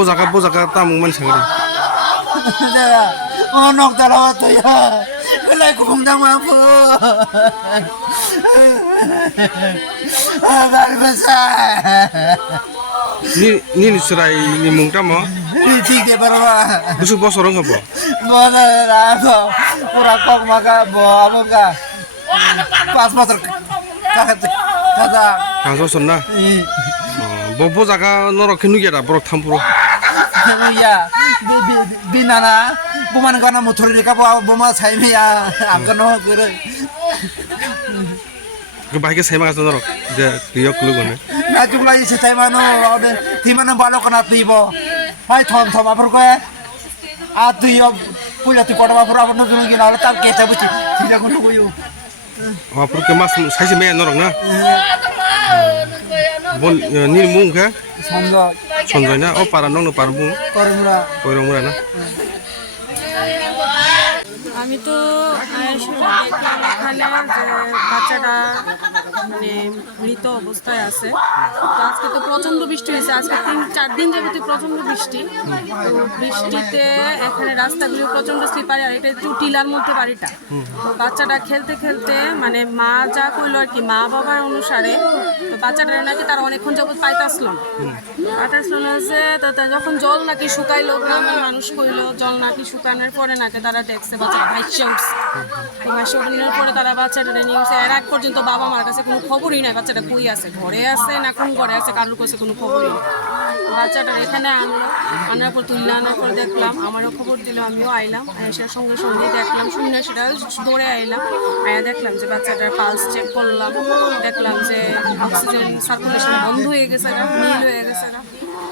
bozaga tamung man sangri. Nok tarawa to ya. Lai ko kung dang mapu. Bal basa. Ni Cherai ni mungta mo. Ni tik de barwa. Busu bosorong apa? Bola rago. Pura kok maka bo amoga. Pas motor. Kada. Kangso sonna. Bozaga norok kenu gera borok thampuro. Ya, binana, Buma nggak motor di kapal, Buma saya ya, akan no kira. Kebahagiaan saya mah norok, dia Kulukgwi. Nah jumlah isi saya mana, di mana balok kena tibo, hai thom apa kau? Atuh punya tu kota apa apa nunggu lagi lalu tak kita buci, tidak kau nunggu yo. Apa kemas saya sih main norok na? Bon ni mung ka? Sonjo na, oh para nong no parmung. Koromura na. আমি তো এখানে যে বাচ্চাটা মানে মৃত অবস্থায় আছে। তো আজকে তো প্রচণ্ড বৃষ্টি হয়েছে, আজকে 3-4 দিন যাবত প্রচণ্ড বৃষ্টি। তো বৃষ্টিতে এখানে রাস্তাগুলো প্রচণ্ড স্লিপারি, আর এটা একটু টিলার মধ্যে বাড়িটা। তো বাচ্চাটা খেলতে খেলতে মানে মা যা কইলো আর কি, মা বাবার অনুসারে তো বাচ্চাটা নাকি তারা অনেকক্ষণ যাবত পাইতাছিল না যে যখন জল নাকি শুকাইলো, গ্রামের মানুষ কইলো জল নাকি শুকানোর পরে নাকি তারা দেখছে বাচ্চাটা ভাইসা উঠছে। তো ভাইসা উঠানোর পরে তারা বাচ্চাটা নিয়ে উঠছে। এর আগ পর্যন্ত বাবা মার কাছে কোনো খবরই নাই বাচ্চাটা কই আছে, ঘরে আছে না কোন ঘরে আছে, কারোর কাছে কোনো খবরই নেই। বাচ্চাটা এখানে আনার পর তুললে আনার পর দেখলাম, আমারও খবর দিল, আমিও আইলাম, এসার সঙ্গে সঙ্গে দেখলাম, শুনে সেটা দৌড়ে আইলাম, দেখলাম যে বাচ্চাটার পালস চেক করলাম, দেখলাম যে অক্সিজেন সার্কুলেশন বন্ধ হয়ে গেছে, নীল হয়ে গেছে,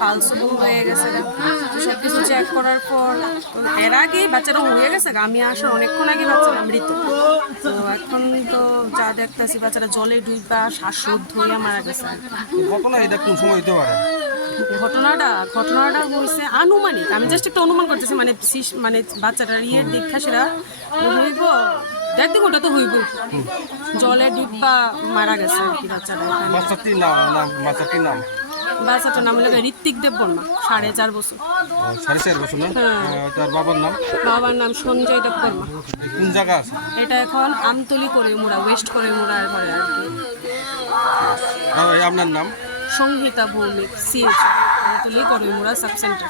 পালসও বন্ধ হয়ে গেছে। সব কিছু চেক করার পর এর আগেই বাচ্চাটা হয়ে গেছে, আমি আসার অনেকক্ষণ আগে বাচ্চাটা মৃত। তো এখন তো যা দেখতেছি বাচ্চাটা জলে ডুবা শ্বাসরোধ হয়ে মারা গেছে। ঘটনাটা হয়েছে আনুমানিক, আমি জাস্ট একটা অনুমান করতেছি, মানে বাচ্চাটার ইয়ের দীক্ষা সেটা হইব 1.5 ঘন্টা তো হইব, জলে ডুবা মারা গেছে আর কি বাচ্চাটা। বাচ্চাটার নাম হলো ঋত্বিক দেব বর্মা, 4.5 বছর। 4.5 বছর না? তার বাবার নাম সঞ্জয় দেব বর্মা। কোন জায়গা আছে এটা? এখন আমতলি করে মুড়া, ওয়েস্ট করে মুড়া ঘরে আর কি। আপনার নাম? সংহিতা ভৌমিক, সিএচ আমতলি করে মুড়া সাব সেন্টার।